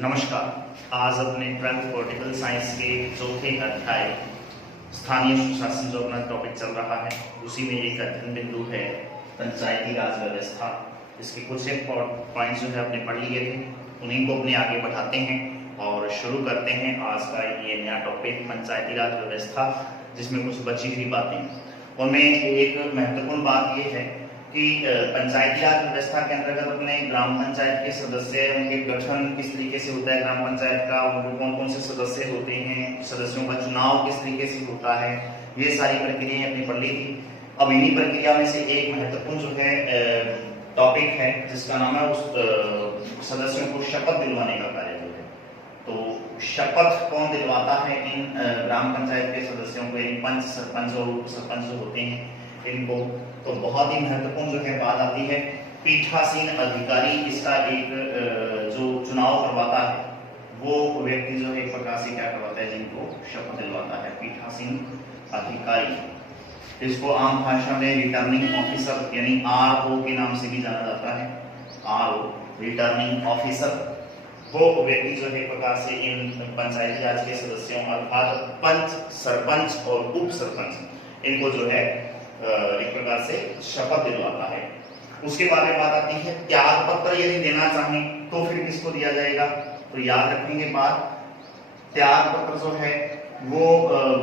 नमस्कार। आज अपने 12th पॉलिटिकल साइंस के चौथे अध्याय स्थानीय सुशासन जो अपना टॉपिक चल रहा है उसी में एक अध्ययन बिंदु है पंचायती राज व्यवस्था। इसके कुछ एक पॉइंट्स जो है अपने पढ़ लिए थे, उन्हीं को अपने आगे बढ़ाते हैं और शुरू करते हैं आज का ये नया टॉपिक पंचायती राज व्यवस्था, जिसमें कुछ बची हुई बातें। उनमें एक महत्वपूर्ण बात ये है कि पंचायती राज व्यवस्था के अंतर्गत अपने ग्राम पंचायत के सदस्य, उनके गठन किस तरीके से होता है ग्राम पंचायत का, उनके कौन कौन से सदस्य होते हैं, सदस्यों का चुनाव किस तरीके से होता है, ये सारी प्रक्रियाएं अपनी पढ़ ली थी। अब इन्हीं प्रक्रिया में से एक महत्वपूर्ण जो है टॉपिक है जिसका नाम है उस सदस्यों को शपथ दिलवाने का कार्य जो है। तो शपथ कौन दिलवाता है इन ग्राम पंचायत के सदस्यों को, इन पंच सरपंच और उप सरपंच जो होते हैं इनको। तो बहुत ही महत्वपूर्ण जो है बात आती है पीठासीन अधिकारी, इसका एक जो चुनाव करवाता है वो व्यक्ति जो एक प्रकार से क्या करवाता है, जिनको शपथ दिलवाता है, पीठासीन अधिकारी। इसको आम भाषा में रिटर्निंग ऑफिसर यानी आरओ के नाम से भी जाना जाता है। आरओ रिटर्निंग ऑफिसर वो व्यक्ति जो है एक प्रकार से इन पंचायती राज के सदस्यों अर्थात पंच, सरपंच और उप सरपंच इनको जो है एक प्रकार से शपथ दिलवाता है। उसके बाद में बात आती है त्याग पत्र यदि देना चाहें तो फिर किसको दिया जाएगा। तो याद रखेंगे बात, त्याग पत्र जो है वो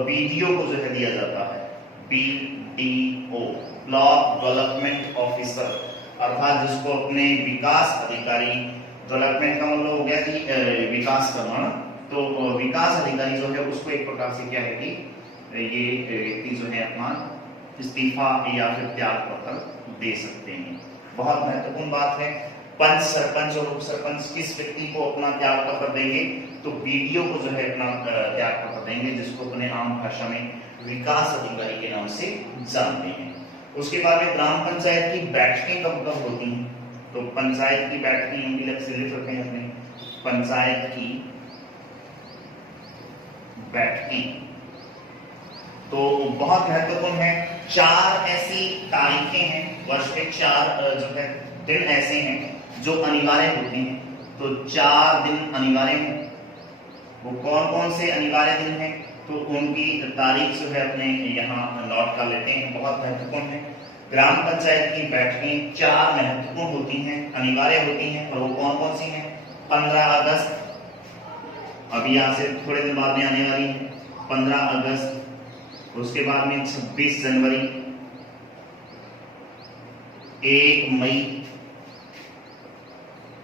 बीडीओ को जो है दिया जाता है। बीडीओ ब्लॉक डेवलपमेंट ऑफिसर, अर्थात जिसको अपने विकास अधिकारी, डेवलपमेंट का मतलब हो गया कि विकास करना, तो विकास अधिकारी जो है उसको एक प्रकार से क्या है कि ये व्यक्ति जो है अपना इस्तीफा या फिर त्याग पत्र दे सकते हैं। बहुत महत्वपूर्ण बात है, पंच, सरपंच और उप सरपंच किस व्यक्ति को अपना त्याग पत्र देंगे, तो बीडीओ को जो है अपना त्याग पत्र देंगे, जिसको अपने आम भाषा में विकास अधिकारी के नाम से जानते हैं। उसके बाद में ग्राम पंचायत की बैठकें कब कब होती हैं, तो पंचायत की बैठकें लिख रखे हैं अपने, पंचायत की बैठकें तो बहुत महत्वपूर्ण है। 4 ऐसी तारीखें हैं वर्ष के, 4 जो है दिन ऐसे हैं जो अनिवार्य होते हैं। तो 4 दिन अनिवार्य हैं, वो कौन कौन से अनिवार्य दिन हैं, तो उनकी तारीख जो है अपने यहाँ नोट कर लेते हैं, बहुत महत्वपूर्ण है। ग्राम पंचायत की बैठकें 4 महत्वपूर्ण होती हैं, अनिवार्य होती हैं, और वो कौन कौन सी हैं। 15 अगस्त, अभी यहाँ से थोड़े दिन बाद में आने वाली है, 15 अगस्त। उसके बाद में 26 जनवरी, 1 मई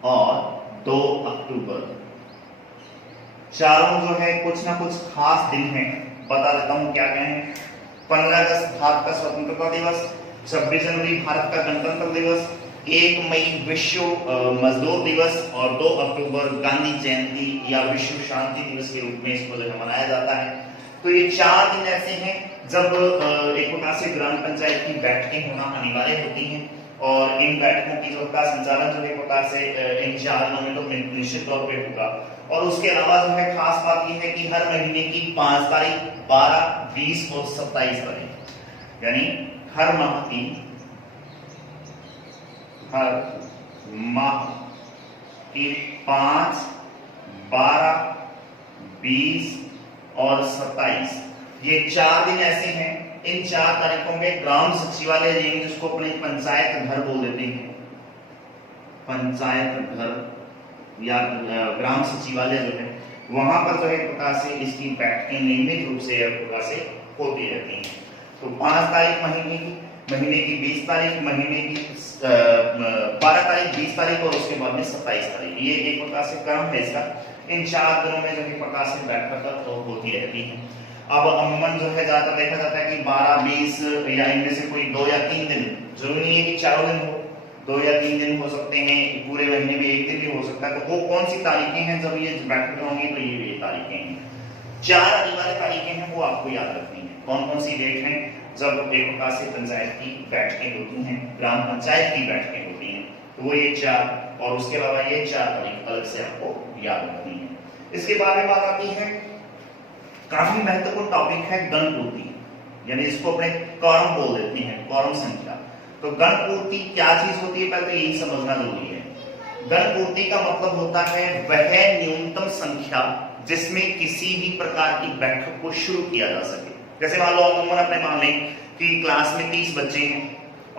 और 2 अक्टूबर। चारों जो है कुछ ना कुछ खास दिन हैं, बता देता हूं क्या क्या है। 15 अगस्त भारत का स्वतंत्रता दिवस, 26 जनवरी भारत का गणतंत्र दिवस, 1 मई विश्व मजदूर दिवस और 2 अक्टूबर गांधी जयंती या विश्व शांति दिवस के रूप में इसको जो है मनाया जाता है। तो ये 4 दिन ऐसे हैं जब एक प्रकार से ग्राम पंचायत की बैठकें होना अनिवार्य होती हैं, और इन बैठकों की जो का संचालन जो एक प्रकार से इन 4 दिनों में तो निश्चित तौर पे होगा। और उसके अलावा जो है खास बात यह है कि हर महीने की 5 तारीख, 12, 20 और 27 तारीख, यानी हर माह की 5, 12, 20 और 27, ये 4 दिन ऐसे हैं। इन 4 तारीखों में ग्राम सचिवालय जिसको अपने पंचायत घर बोल देते हैं, पंचायत घर या ग्राम सचिवालय जो है वहां पर जो है प्रकार से इसकी बैठकें नियमित रूप से प्रकार से होती रहती हैं। तो 5 तारीख महीने की 20 तारीख, महीने की 12 तारीख, 20 तारीख और उसके बाद में 27 तारीख, ये एक प्रकार से क्रम है इसका। इन 4 दिनों में जो है प्रकार से बैठक तो होती रहती है। अब अमूमन जो है ज्यादातर देखा जाता है कि 12, 20 या इनमें से कोई 2 या 3 दिन, जरूरी नहीं है कि 4 दिन हो, 2 या 3 दिन हो सकते हैं, पूरे महीने में 1 दिन भी हो सकता है। तो वो कौन सी तारीखें हैं जब ये बैठक होंगी, तो ये तारीखें हैं। 4 अनिवार्य तारीखें हैं, वो आपको याद रखनी है। कौन कौन सी डेट हैं जब एक प्रकार से पंचायत की बैठकें होती हैं, ग्राम पंचायत की बैठकें होती हैं, तो वो ये 4, और उसके अलावा ये 4 तारीख अलग से आपको याद रखनी है। इसके बाद में बात आती है, काफी महत्वपूर्ण टॉपिक है गणपूर्ति, यानी इसको अपने कॉरम बोल देते हैं, कॉरम संख्या। तो गणपूर्ति क्या चीज होती है, पहले तो यही समझना जरूरी है। गणपूर्ति का मतलब होता है वह न्यूनतम संख्या जिसमें किसी भी प्रकार की बैठक को शुरू किया जा सके। जैसे मान लो अमूमन अपने मान लें कि क्लास में 30 बच्चे हैं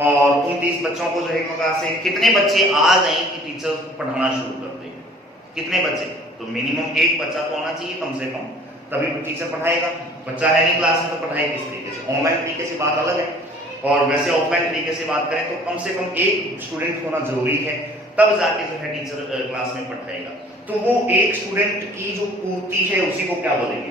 और उन 30 बच्चों को जो है एक प्रकार से कितने बच्चे आ जाए कि टीचर पढ़ाना शुरू कर दे, कितने बच्चे, तो मिनिमम एक बच्चा तो आना चाहिए कम से कम, तभी टीचर पढ़ाएगा। बच्चा है नहीं क्लास में तो पढ़ाए किस तरीके से? ऑनलाइन तरीके से बात अलग है, और वैसे ऑफलाइन तरीके से बात करें तो कम से कम एक स्टूडेंट होना जरूरी है, तब जाके जो है टीचर क्लास में पढ़ाएगा। तो वो एक स्टूडेंट की जो पूर्ति है उसी को क्या बोलेंगे?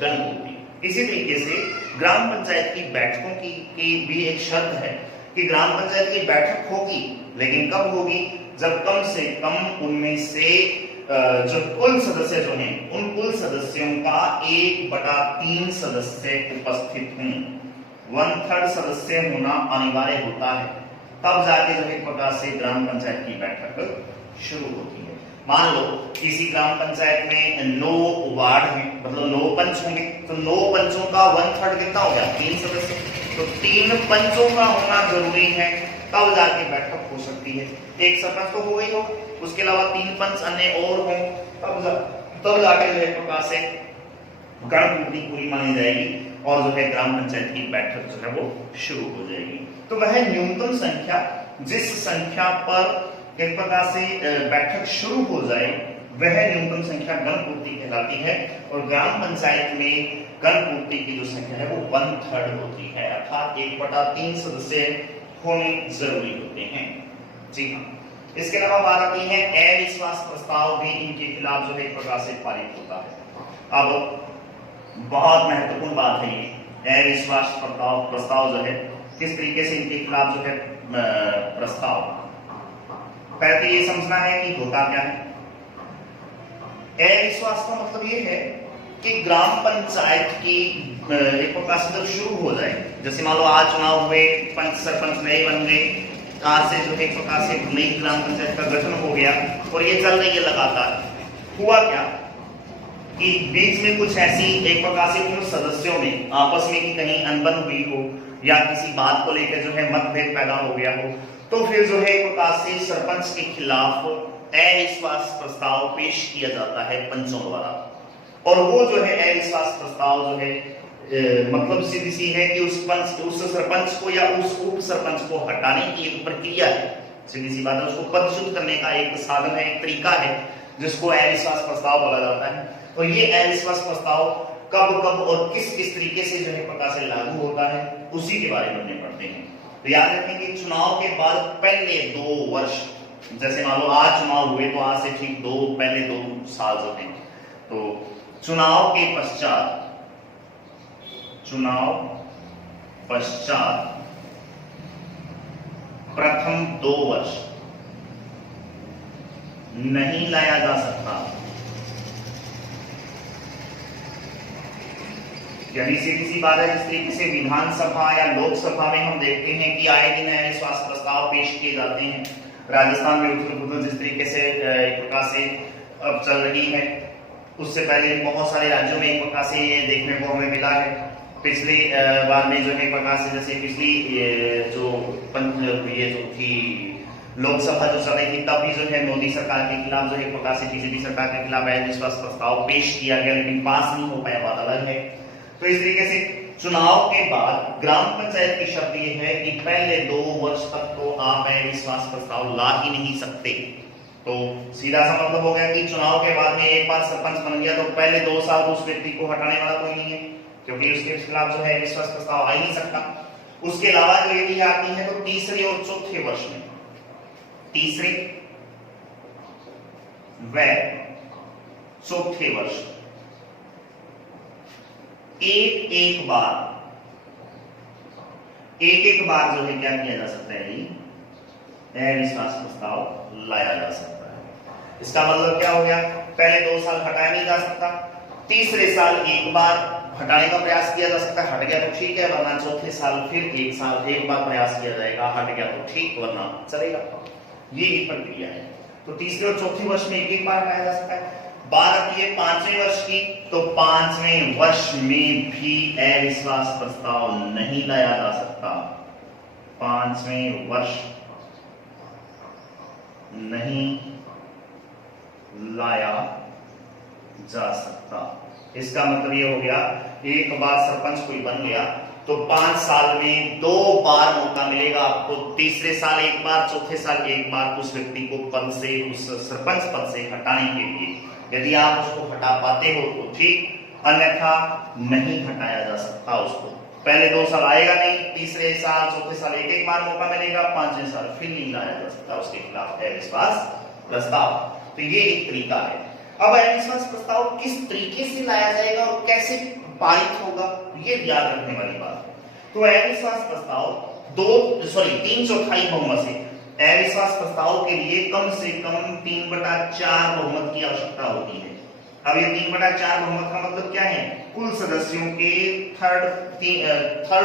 गणपूर्ति। इसी तरीके से ग्राम पंचायत की बैठकों की भी एक शर्त है कि ग्राम पंचायत की बैठक होगी, लेकिन कब होगी? जब कम से कम उनमें से जो कुल सदस्य जो हैं उन कुल सदस्यों का 1/3 सदस्य उपस्थित हों, 1/3 सदस्य होना अनिवार्य होता है, तब जाके जो एक प्रकार से ग्राम पंचायत की बैठक शुरू होती है। मान लो किसी ग्राम पंचायत में 9 वार्ड हैं, मतलब 9 पंच होंगे, तो 9 पंचों का 1/3 कितना हो गया? 3 सदस्य, तो 3 पंचों का होना जरूरी है, तब जाके बैठक हो सकती है। एक सरपंच तो हो गई हो, उसके अलावा 3 पंच अन्य और हों, तब जाके जो है प्रकार से गणपूर्ति पूरी मानी जाएगी और जो है ग्राम पंचायत की बैठक जो है वो शुरू हो जाएगी। तो वह न्यूनतम संख्या जिस संख्या पर एक प्रकार से बैठक शुरू हो जाए वह न्यूनतम संख्या गणपूर्ति कहलाती है, और ग्राम पंचायत में गणपूर्ति की जो संख्या है वो 1/3 होती है, अर्थात 1/3 सदस्य होने जरूरी होते हैं। जी हाँ, इसके अलावा बात आती है अविश्वास प्रस्ताव भी इनके खिलाफ जो है एक प्रकार से पारित होता है। अब बहुत महत्वपूर्ण बात है ये अविश्वास प्रस्ताव जो है किस तरीके से इनके खिलाफ जो है प्रस्ताव, पहले तो ये समझना है कि होता क्या है। अविश्वास का मतलब ये है कि ग्राम पंचायत की एक प्रकार से जब शुरू हो जाए, जैसे मान लो आज चुनाव हुए, पंच सरपंच नए बन गए, आज से जो है एक प्रकार से नई ग्राम पंचायत का गठन हो गया और ये चल रही है लगातार। हुआ क्या कि बीच में कुछ ऐसी एक प्रकार से उन सदस्यों में आपस में की कहीं अनबन हुई हो या किसी बात को लेकर जो है मतभेद पैदा हो गया हो, तो फिर जो है एक प्रकार से सरपंच के खिलाफ अविश्वास प्रस्ताव पेश किया जाता है पंचों द्वारा। और वो जो है अविश्वास प्रस्ताव जो है मतलब सीधी सी है कि उस सरपंच को या उस उप सरपंच को हटाने की एक प्रक्रिया है, सीधी सी बात है, उसको पदच्युत करने का एक साधन है, एक तरीका है, जिसको अविश्वास प्रस्ताव बोला जाता है। और ये अविश्वास प्रस्ताव कब कब और किस किस तरीके से जो है प्रकार से लागू होता है उसी के बारे में पढ़ते हैं। तो याद रखें कि चुनाव के बाद पहले 2 वर्ष, जैसे मान लो आज चुनाव हुए तो आज से ठीक पहले 2 साल जो हैं, तो चुनाव पश्चात प्रथम 2 वर्ष नहीं लाया जा सकता, यानी सीधी सी बात है। जिस तरीके से विधानसभा या लोकसभा में हम देखते हैं कि आए दिन अविश्वास प्रस्ताव पेश किए जाते हैं, राजस्थान में उथल-पुथल जिस तरीके से एक प्रकार से अब चल रही है, उससे पहले बहुत सारे राज्यों में एक प्रकार से ये देखने को हमें मिला है। पिछली बार में जो है एक प्रकार से जैसे पिछली ये जो थी लोकसभा जो चल रही थी, तब भी जो है मोदी सरकार के खिलाफ जो है एक प्रकार से बीजेपी सरकार के खिलाफ अविश्वास प्रस्ताव पेश किया गया, लेकिन पास नहीं हो पाया, बात अलग है। तो इस तरीके से चुनाव के बाद ग्राम पंचायत की शर्त यह है कि पहले 2 वर्ष तक तो आप अविश्वास प्रस्ताव ला ही नहीं सकते। तो सीधा सा मतलब हो गया कि चुनाव के बाद में एक बार सरपंच बन गया तो पहले 2 साल उस व्यक्ति को हटाने वाला कोई नहीं है, क्योंकि उसके खिलाफ जो है अविश्वास प्रस्ताव आ ही नहीं सकता। उसके अलावा जो यदि आती है तो तीसरे और चौथे वर्ष में, तीसरे व चौथे वर्ष एक बार जो है क्या किया जा सकता है, अविश्वास प्रस्ताव लाया जा सकता है। इसका मतलब क्या हो गया, पहले 2 साल हटाया नहीं जा सकता, तीसरे साल एक बार हटाने का प्रयास किया जा सकता है, हट गया तो ठीक है, वरना चौथे साल फिर एक बार प्रयास किया जाएगा, हट गया तो ठीक, वरना चलेगा। ये एक प्रक्रिया है। तो तीसरे और चौथे वर्ष में एक बार हटाया जा सकता है। बात आती है 5वें वर्ष की, तो 5वें वर्ष में भी अविश्वास प्रस्ताव नहीं लाया जा सकता। 5वें वर्ष नहीं लाया जा सकता। इसका मतलब ये हो गया, एक बार सरपंच कोई बन गया तो 5 साल में 2 बार मौका मिलेगा आपको, तीसरे साल एक बार, चौथे साल एक बार उस व्यक्ति को पद से, उस सरपंच पद से हटाने के लिए। यदि आप उसको हटा पाते हो तो ठीक, अन्यथा नहीं हटाया जा सकता उसको। पहले 2 साल आएगा नहीं, तीसरे साल चौथे साल एक एक बार मौका मिलेगा, 5वें साल फिर नहीं लाया जा सकता उसके खिलाफ अविश्वास प्रस्ताव। तो ये एक तरीका है। अब अविश्वास प्रस्ताव किस तरीके से लाया जाएगा और कैसे पारित होगा, ये याद रखने वाली बात है। तो अविश्वास प्रस्ताव 3/4 बहुमत से, अविश्वास प्रस्ताव के लिए कम से कम 3/4 बहुमत की आवश्यकता होती है। अब ये 3/4 बहुमत का मतलब क्या है, कुल सदस्यों के थर्ड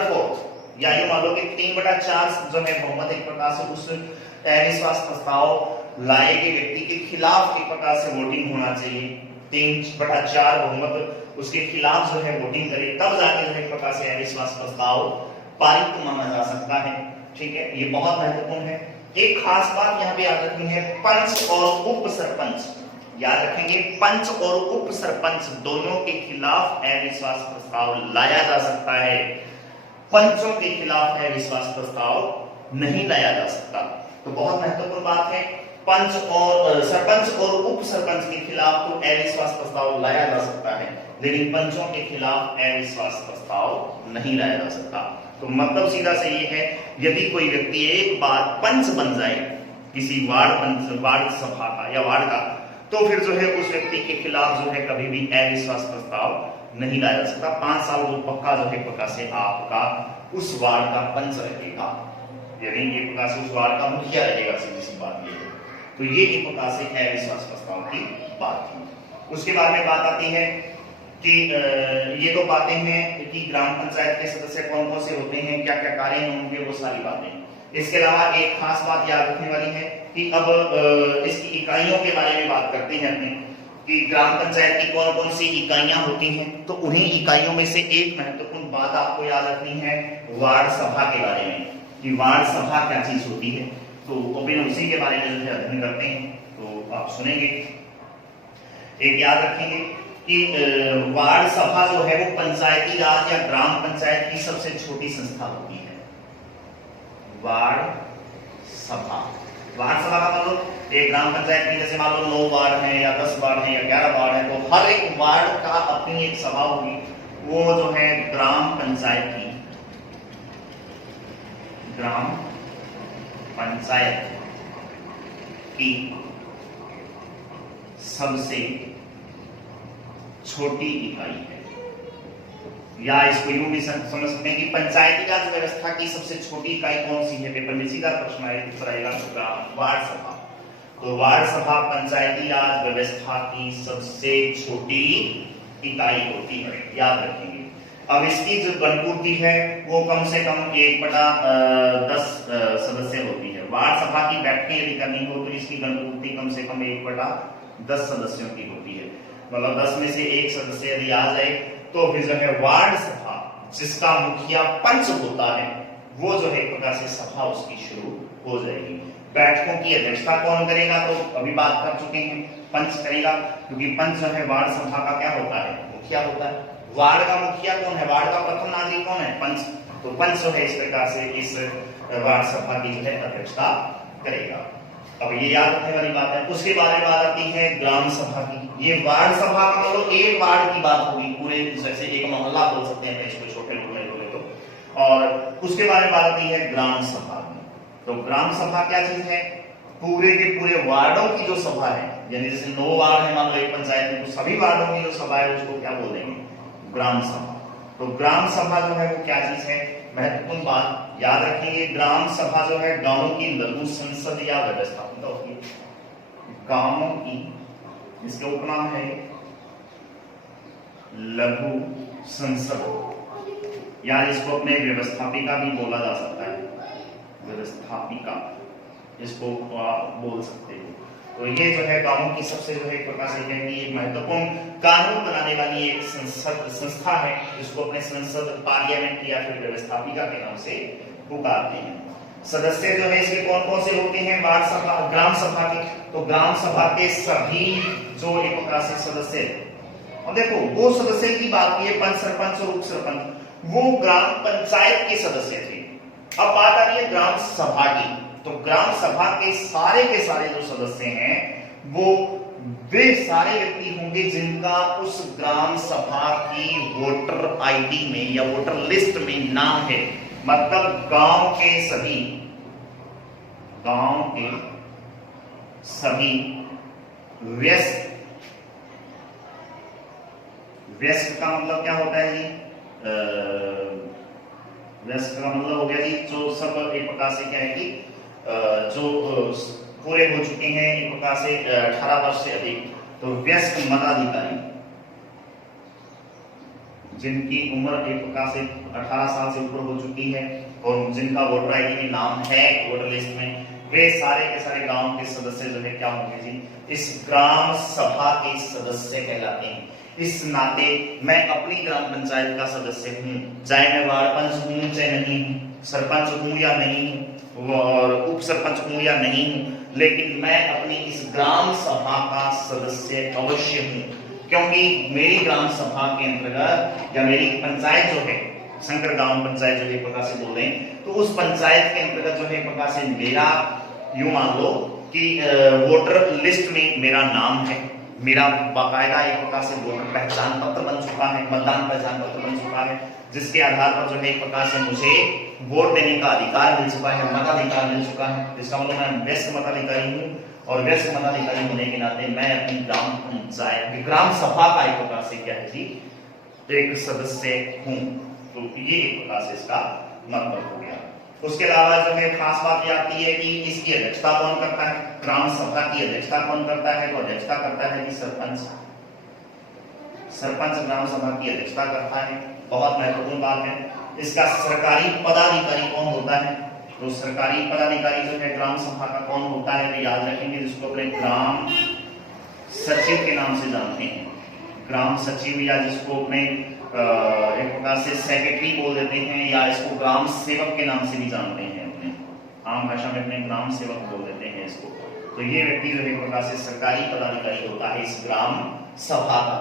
फोर्थ, या ये मान लो कि 3/4 जो है बहुमत एक प्रकार से उस अविश्वास प्रस्ताव लाए गए व्यक्ति के खिलाफ एक प्रकार से वोटिंग होना चाहिए। 3/4 बहुमत उसके खिलाफ जो है वोटिंग करे, तब जाके जो है एक प्रकार से अविश्वास प्रस्ताव पारित माना जा सकता है। ठीक है, ये बहुत महत्वपूर्ण है। एक खास बात यहाँ पे याद रखनी है, पंच और उप सरपंच याद रखेंगे, पंच और उप सरपंच दोनों के खिलाफ अविश्वास प्रस्ताव लाया जा सकता है। पंचों के खिलाफ अविश्वास प्रस्ताव नहीं लाया जा सकता। तो बहुत महत्वपूर्ण बात है, पंच और सरपंच और उप सरपंच के खिलाफ तो अविश्वास प्रस्ताव लाया जा सकता है, लेकिन पंचों के खिलाफ अविश्वास प्रस्ताव नहीं लाया जा सकता। तो मतलब सीधा से ये है, यदि कोई व्यक्ति एक बार पंच बन जाए किसी वार्ड सभा का या वार्ड का, तो फिर जो है उस व्यक्ति के खिलाफ जो है कभी भी अविश्वास प्रस्ताव नहीं लाया जा सकता। 5 साल वो पक्का जो है प्रकार से आपका उस वार्ड का पंच रहेगा, यानी एक प्रकार से उस वार्ड का मुखिया रहेगा। सीधी सी बात ये है। तो ये एक प्रकार से अविश्वास प्रस्ताव की बात थी। उसके बाद में बात आती है कि ये तो बातें हैं कि ग्राम पंचायत के सदस्य कौन कौन से होते हैं, क्या क्या कार्य होंगे, वो सारी बातें। इसके अलावा एक खास बात याद रखने वाली है कि अब इसकी इकाइयों के बारे में बात करते हैं अपने, कि ग्राम पंचायत की कौन कौन सी इकाइयां होती हैं। तो उन्हीं इकाइयों में से एक महत्वपूर्ण बात आपको याद रखनी है वार्ड सभा के बारे में, कि वार्ड सभा क्या चीज होती है। तो ओपिन उसी के बारे में जो है अध्ययन करते हैं, तो आप सुनेंगे। एक याद रखेंगे कि वार्ड सभा जो है वो पंचायती राज या ग्राम पंचायत की सबसे छोटी संस्था होती है। वार्ड सभा, वार्ड सभा का मतलब एक ग्राम पंचायत की जैसे मान लो 9 वार्ड है या 10 वार्ड है या 11 वार्ड है, तो हर एक वार्ड का अपनी एक सभा होगी। वो जो है ग्राम पंचायत की, ग्राम पंचायत की सबसे छोटी इकाई है, या इसको यूं भी समझ सकते हैं कि पंचायती राज व्यवस्था की सबसे छोटी इकाई कौन सी है। पेपर में सीधा प्रश्न आएगा, वार्ड सभा। तो वार्ड सभा पंचायती राज व्यवस्था की सबसे छोटी इकाई होती है, याद रखेंगे। अब इसकी जो गणपूर्ति है वो कम से कम 1/10 सदस्य होती है। वार्ड सभा की बैठकें यदि करनी हो तो इसकी गणपूर्ति कम से कम 1/10 सदस्यों की होती है। मतलब 10 में से 1 सदस्य यदि आ जाए तो फिर जो है वार्ड सभा, जिसका मुखिया पंच होता है, वो जो है एक प्रकार से सभा उसकी शुरू हो जाएगी। बैठकों की अध्यक्षता कौन करेगा, तो अभी बात कर चुके हैं, पंच करेगा, क्योंकि पंच जो है वार्ड सभा का क्या होता है, मुखिया होता है। वार्ड का मुखिया कौन है, वार्ड का प्रथम नागरिक कौन है, पंच। तो पंच जो है इस प्रकार से इस वार्ड सभा की जो है अध्यक्षता करेगा। अब ये याद रखने वाली बात है। उसके बारे में बात आती है ग्राम सभा की। ये वार्ड सभा का मतलब एक वार्ड की बात होगी, पूरे जैसे एक मोहल्ला बोल सकते हैं इसको छोटे लोग में बोले तो। और उसके बारे में बात आती है ग्राम सभा की। तो ग्राम सभा क्या चीज है, पूरे के पूरे वार्डों की जो सभा है, यानी जैसे 9 वार्ड है मान लो एक पंचायत में, तो सभी वार्डों की जो सभा है उसको क्या बोल देंगे, ग्राम सभा। तो ग्राम सभा जो है वो क्या चीज है, महत्वपूर्ण बात याद रखेंगे। ग्राम सभा जो है गांवों की लघु संसद या व्यवस्था होती है, गांवों की, इसके उपनाम है लघु संसद, या इसको अपने व्यवस्थापिका भी बोला जा सकता है, व्यवस्थापिका इसको आप बोल सकते हो। तो ये जो है गांवों की सबसे जो है एक प्रकार से है कि एक महत्वपूर्ण कानून बनाने वाली एक संस्था है, जिसको अपने संसद, पार्लियामेंट या फिर व्यवस्थापिका के नाम से पुकारते हैं। सदस्य जो है इसके कौन कौन से होते हैं? वार्ड सभा, ग्राम सभा के, तो ग्राम सभा के सभी जो एक प्रकार से सदस्य, और देखो वो सदस्य की बात की है, पंच, सरपंच और उप सरपंच, वो ग्राम पंचायत के सदस्य थे। अब बात आ रही है ग्राम सभा की, तो ग्राम सभा के सारे जो सदस्य हैं वो वे सारे व्यक्ति होंगे जिनका उस ग्राम सभा की वोटर आईडी में या वोटर लिस्ट में नाम है। मतलब गांव के सभी व्यस्क का मतलब क्या होता है जी? व्यस्क का मतलब हो गया जी जो सब एक प्रकार से क्या है कि जो पूरे हो चुके हैं एक प्रकार से 18 वर्ष से अधिक, तो व्यस्क मताधिकारी जिनकी उम्र एक प्रकार से 18 साल से ऊपर हो चुकी है और जिनका वोटर आईडी में नाम है वोटर लिस्ट में, वे सारे के सारे गांव के सदस्य जो है क्या होंगे जी? इस ग्राम सभा के सदस्य कहलाते हैं। इस नाते मैं अपनी ग्राम पंचायत का सदस्य हूँ, चाहे मैं वार्ड पंच हूँ चाहे नहीं हूँ, सरपंच हूँ या नहीं हूँ और उप सरपंच हूँ या नहीं हूँ, लेकिन मैं अपनी इस ग्राम सभा का सदस्य अवश्य हूँ, क्योंकि मेरी ग्राम सभा के अंतर्गत या मेरी पंचायत जो है, शंकर गांव पंचायत जो एक प्रकार से बोल रहे हैं, तो उस पंचायत के अंतर्गत जो है एक प्रकार से मेरा, यूं मान लो कि वोटर लिस्ट में मेरा नाम है, मेरा बाकायदा एक प्रकार से वोटर पहचान पत्र बन चुका है, मतदान पहचान पत्र बन चुका है, जिसके आधार पर जो है एक प्रकार से मुझे वोट देने का अधिकार मिल चुका है, मताधिकार मिल चुका है। इसका मतलब मैं व्यस्क मताधिकारी हूँ और व्यस्क मताधिकारी होने के नाते मैं अपनी ग्राम पंचायत, ग्राम सभा का एक प्रकार से क्या है जी? एक सदस्य हूँ। तो ये एक प्रकार से इसका मतलब हो गया। उसके अलावा जो है खास बात ये आती है कि इसकी अध्यक्षता कौन करता है? ग्राम सभा की अध्यक्षता कौन करता है? तो अध्यक्षता करता है कि सरपंच। सरपंच ग्राम सभा की अध्यक्षता करता है। बहुत महत्वपूर्ण बात है। इसका सरकारी पदाधिकारी कौन होता है? तो सरकारी पदाधिकारी जो है ग्राम सभा का कौन होता है? तो याद रखेंगे, जिसको अपने ग्राम सचिव के नाम से जानते हैं। ग्राम सचिव या जिसको अपने एक प्रकार से सेक्रेटरी बोल देते हैं, या इसको ग्राम सेवक के नाम से भी जानते हैं, अपने आम भाषा में अपने ग्राम सेवक बोल देते हैं इसको। तो ये व्यक्ति जो है एक प्रकार से सरकारी पदाधिकारी होता है इस ग्राम सभा का।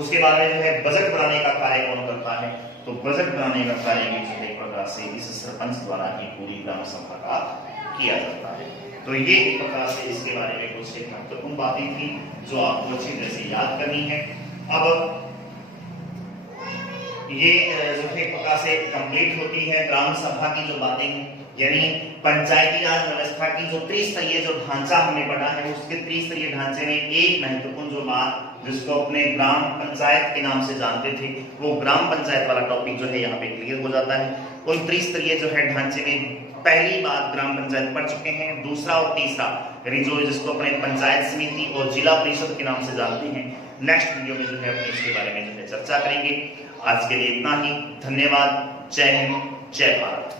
उसके बाद में जो है बजट बनाने का कार्य कौन करता है? तो बजट बनाने का कार्य भी जो है एक प्रकार से इस सरपंच द्वारा ही पूरी ग्राम सभा का किया जाता है। तो ये एक प्रकार से इसके बारे में कुछ एक महत्वपूर्ण बातें थी जो आपको अच्छी तरह से याद करनी है। अब ये जो है एक प्रकार से कंप्लीट होती है ग्राम सभा की जो बातें हैं, यानी पंचायती राज व्यवस्था की जो त्रिस्तरीय जो ढांचा हमने पढ़ा है, उसके त्रिस्तरीय ढांचे में एक महत्वपूर्ण जो बात जिसको अपने ग्राम पंचायत के नाम से जानते थे, वो ग्राम पंचायत वाला टॉपिक जो है यहाँ पे क्लियर हो जाता है। उन त्रिस्तरीय जो है ढांचे में पहली बात ग्राम पंचायत पढ़ चुके हैं, दूसरा और तीसरा यानी जो जिसको अपने पंचायत समिति और जिला परिषद के नाम से जानते हैं, नेक्स्ट वीडियो में जो है अपने इसके बारे में जो है चर्चा करेंगे। आज के लिए इतना ही। धन्यवाद। जय हिंद, जय भारत।